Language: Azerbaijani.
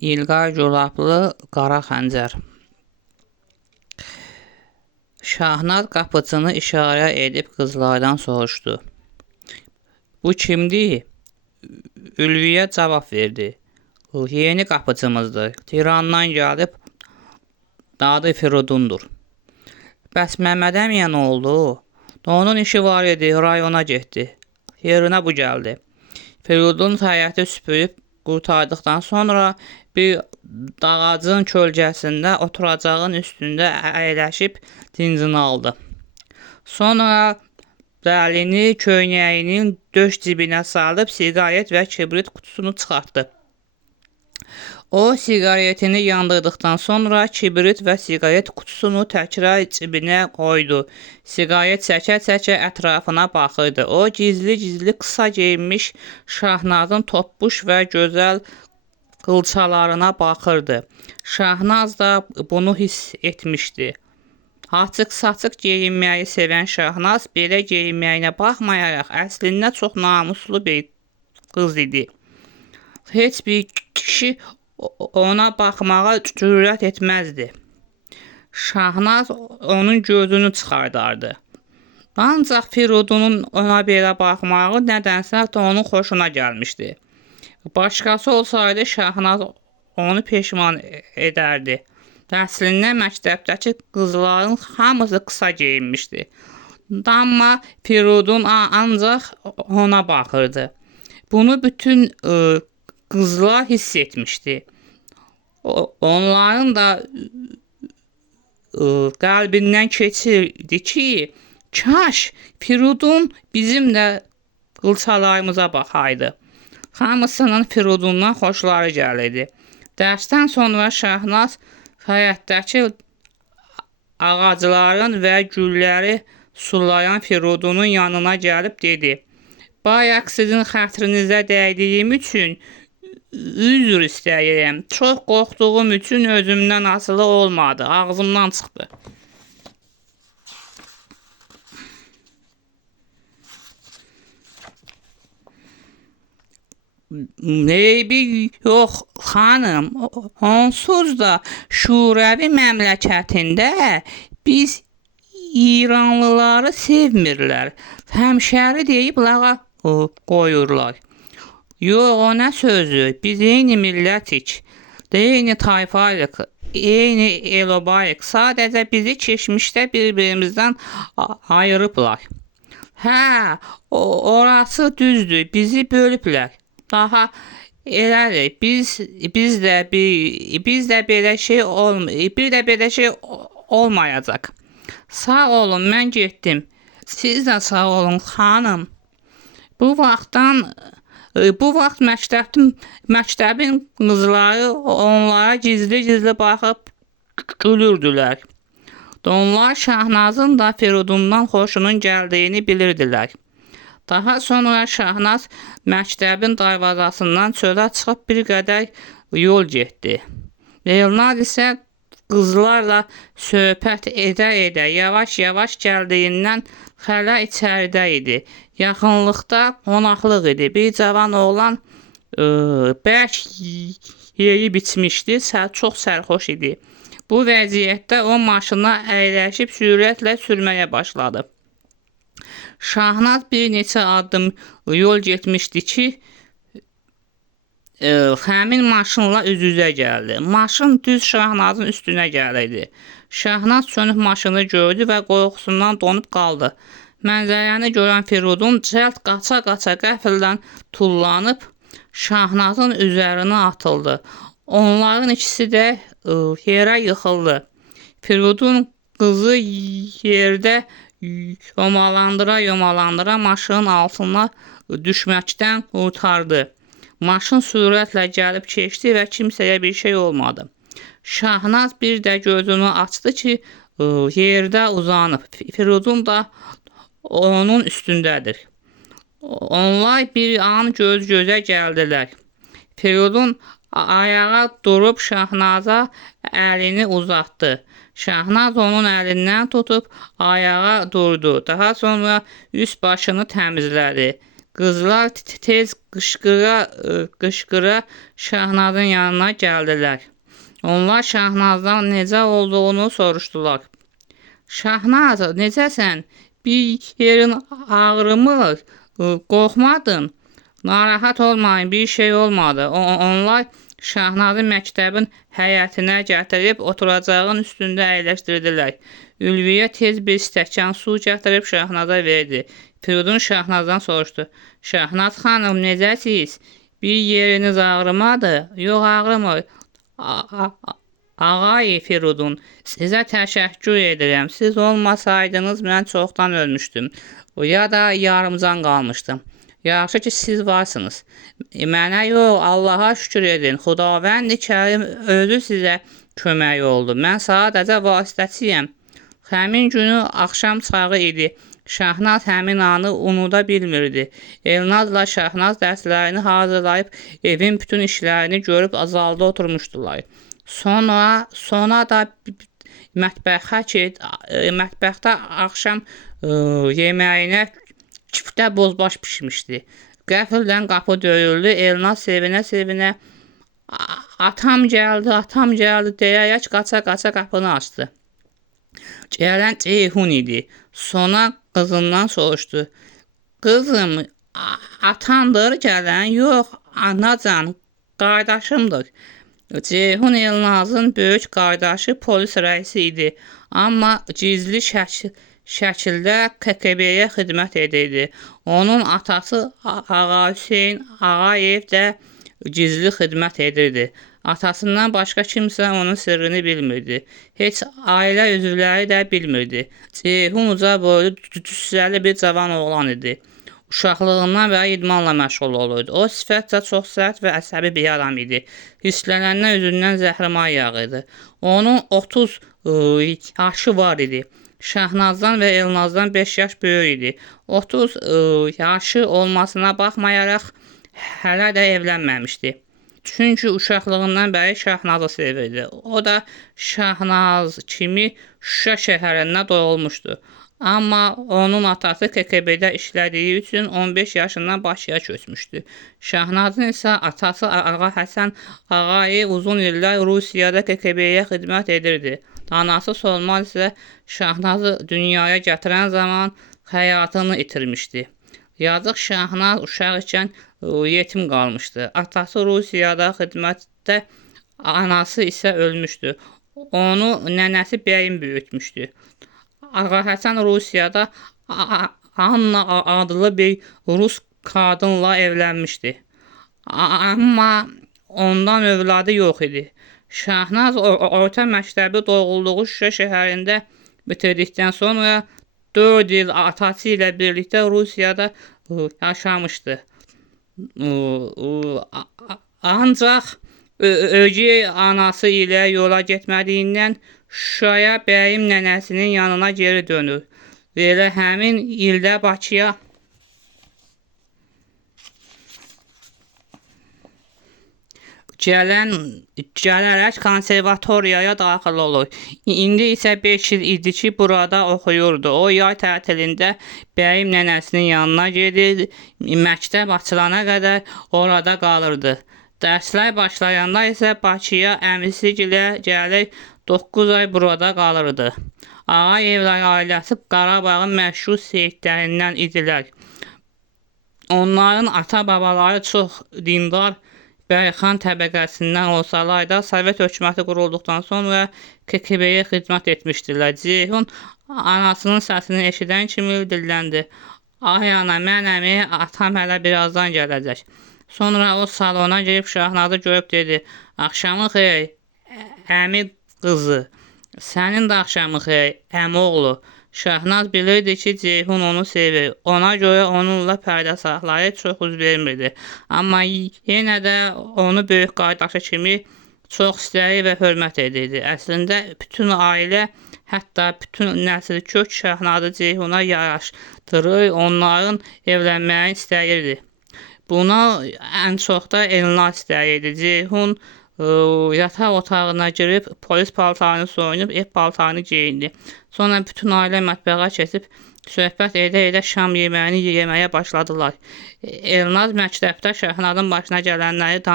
İlqar Culablı Qara Xəncər. Şahnaz qapıçını işarə edib qızlardan soruşdu. Bu kimdir? Ülviyə cavab verdi. Yeni qapıçımızdır. Tirandan gəlib, adı Firidundur. Bəs Məmməd əmiyə nə oldu? Onun işi var idi, rayona getdi. Yerinə bu gəldi. Firidun həyəti süpürüb qurtardıqdan sonra bir ağacın kölgəsində oturacağın üstündə əyləşib dincini aldı. Sonra əlini köynəyinin döş cibinə salıb siqaret və kibrit qutusunu çıxartdı. O siqaretini yandırdıqdan sonra kibrit və siqaret qutusunu təkrar cibinə qoydu. Siqaret çəkə-çəkə ətrafına baxırdı. O gizli-gizli qısa geyinmiş Şahnazın topbuş və gözəl qılçalarına baxırdı. Şahnaz da bunu hiss etmişdi. Açıq-saçıq geyinməyi sevən Şahnaz belə geyinməyinə baxmayaraq əslində çox namuslu bir qız idi. Heç bir kişi ona baxmağa cürət etməzdi. Şahnaz onun gözünü çıxardardı. Ancaq Firidunun ona belə baxmağı nədənsə onun xoşuna gəlmişdi. Başqası olsaydı Şahnaz onu peşman edərdi. Əslində məktəbdəki qızların hamısı qısa geyinmişdi. Amma Firidun ancaq ona baxırdı. Bunu bütün qızlar hiss etmişdi. Onların da qəlbindən keçirdi ki, kaş Firidun bizim də qılçalarımıza baxaydı. Hamısının Firidundan xoşları gəlirdi. Dərsdən sonra Şahnaz həyətdəki ağacların və gülləri sulayan Firidunun yanına gəlib dedi. Bayaq sizin xətrinizə dəydiyim üçün üzr istəyirəm. Çox qorxduğum üçün özümdən asılı olmadı. Ağzımdan çıxdı. Eybi yox xanım, onsuz da Şurəvi məmləkətində biz İranlıları sevmirlər. Həmşəri deyib lağa qoyurlar. Yox, o nə sözü? Biz eyni millətik, eyni tayfayıq, eyni elobayıq. Sadəcə bizi keçmişdə bir-birimizdən ayırıblar. Hə, orası düzdür, bizi bölüblər. Daha elədir, biz də belə şey olmayacaq. Sağ olun, mən getdim. Siz də sağ olun, xanım. Bu vaxt məktəbin qızları onlara gizli-gizli baxıb gülürdülər. Onlar Şahnazın da Firidundan xoşunun gəldiyini bilirdilər. Daha sonra Şahnaz məktəbin darvazasından çölə çıxıb bir qədər yol getdi. Elnaz isə qızlarla söhbət edə-edə yavaş-yavaş gəldiyindən hələ içəridə idi. Yaxınlıqda qonaqlıq idi. Bir cavan oğlan bərk yeyib içmişdi, çox sərxoş idi. Bu vəziyyətdə o maşına əyləşib sürətlə sürməyə başladı. Şahnaz bir neçə addım yol getmişdi ki, həmin maşınla üz-üzə gəldi. Maşın düz Şahnazın üstünə gəlirdi. Şahnaz çönüb maşını gördü və qorxusundan donub qaldı. Mənzərəni görən Firidun cəld qaça-qaça qəfildən tullanıb Şahnazın üzərinə atıldı. Onların ikisi də yerə yıxıldı. Firidun qızı yerdə yomalandıra maşının altına düşməkdən qurtardı. Maşın sürətlə gəlib keçdi və kimsəyə bir şey olmadı. Şahnaz bir də gözünü açdı ki, yerdə uzanıb. Firidun da onun üstündədir. Onlar bir an göz-gözə gəldilər. Firidun ayağa durub Şahnaza əlini uzatdı. Şahnaz onun əlindən tutub ayağa durdu. Daha sonra üst başını təmizlədi. Qızlar tez qışqıra Şahnazın yanına gəldilər. Onlar Şahnazdan necə olduğunu soruşdular. Şahnaz, necəsən? Bir yerin ağrımır? Qorxmadın? Narahat olmayın, bir şey olmadı. Onlar Şahnazı məktəbin həyətinə gətirib oturacağın üstündə əyləşdirdilər. Ülviyə tez bir stəkan su gətirib Şahnaza verdi. Firidun Şahnazdan soruşdu. Şahnaz xanım, necəsiz? Bir yeriniz ağrımadı? Yox, ağrımır. Ağay Firidun, sizə təşəkkür edirəm. Siz olmasaydınız mən çoxdan ölmüşdüm. Ya da yarımcan qalmışdım. Yaxşı ki siz varsınız. Mənə yox, Allaha şükür edin. Xudavənd Kərim özü sizə kömək oldu. Mən sadəcə vasitəçiyəm. Həmin günü axşam çağı idi. Şahnaz həmin anı unuda bilmirdi. Elnazla Şahnaz dərslərini hazırlayıb evin bütün işlərini görüb azalda oturmuşdular. Sonra da mətbəxdə axşam yeməyinə küftə bozbaş pişmişdi. Qəfildən qapı döyüldü. Elnaz sevinə-sevinə atam gəldi deyərək qaça-qaça qapını açdı. Gələn Ceyhun idi. Sonra qızından soruşdu. Qızım, atandır gələn? Yox, anacan, qardaşımdır. Ceyhun Elnazın böyük qardaşı polis rəisi idi. Amma gizli şəkildə KGB-yə xidmət edirdi. Onun atası Ağa Hüseyn Ağayev də gizli xidmət edirdi. Atasından başqa kimsə onun sirrini bilmirdi. Heç ailə üzvləri də bilmirdi. Ceyhun uca boylu, cüssəli bir cavan oğlan idi. Uşaqlığından bəri idmanla məşğul olurdu. O sifətcə çox sərt və əsəbi bir adam idi. Hisslənəndən üzündən zəhrimar yağırdı. Onun 30 yaşı var idi. Şahnazdan və Elnazdan 5 yaş böyük idi. 30 yaşı olmasına baxmayaraq hələ də evlənməmişdi. Çünki uşaqlığından bəri Şahnazı sevirdi. O da Şahnaz kimi Şuşa şəhərində doğulmuşdu. Amma onun atası KGB-də işlədiyi üçün 15 yaşından Bakıya köçmüşdü. Şahnazın isə atası Ağa Həsən Ağayev uzun illər Rusiyada KGB-yə xidmət edirdi. Anası Solmaz isə Şahnazı dünyaya gətirən zaman həyatını itirmişdi. Yazıq Şahnaz uşaq ikən yetim qalmışdı. Atası Rusiyada xidmətdə, anası isə ölmüşdü. Onu nənəsi Bəyim böyütmüşdü. Ağa Həsən Rusiyada Anna adlı bir Rus qadınla evlənmişdi. Amma ondan övladı yox idi. Şahnaz orta məktəbi doğulduğu Şuşa şəhərində bitirdikdən sonra 4 il atası ilə birlikdə Rusiyada yaşamışdı. Ancaq ögey anası ilə yola getmədiyindən Şuşaya Bəyim nənəsinin yanına geri dönür. Elə həmin ildə Bakıya gələrək konservatoriyaya daxil olur. İndi isə 5 il idi ki, burada oxuyurdu. O yay tətilində Bəyim nənəsinin yanına gedir, məktəb açılana qədər orada qalırdı. Dərslər başlayanda isə Bakıya əmisi gilə gəlir, 9 ay burada qalırdı. Ağayevlər ailəsi Qarabağın məşhur seyidlərindən idilər. Onların ata-babaları çox dindar Bəyxan təbəqəsindən olsalar da, Sovet hökuməti qurulduqdan sonra KGB-yə xidmət etmişdilər. Ceyhun anasının səsini eşidən kimi dilləndi. Ay ana, mən əmi, atam hələ birazdan gələcək. Sonra o salona girib Şahnazı görüb dedi. Axşamın xeyir, əmi qızı. Sənin də axşamın xeyir, əmi oğlu. Şahnaz bilirdi ki, Ceyhun onu sevir. Ona görə onunla pərdə saxlayıb çox üz vermirdi. Amma yenə də onu böyük qardaşı kimi çox istəyir və hörmət edirdi. Əslində bütün ailə, hətta bütün nəsil kök Şahnazı Ceyhuna yaraşdırır, onların evlənməyini istəyirdi. Buna ən çox da Elnaz istəyirdi. Ceyhun yataq otağına girib polis paltarını soyunub ev paltarını geyindi. Sonra bütün ailə mətbəxə keçib Söhbət edə-edə şam yeməyini yeməyə başladılar. Elnaz məktəbdə Şəhnazın başına gələnləri danışdı.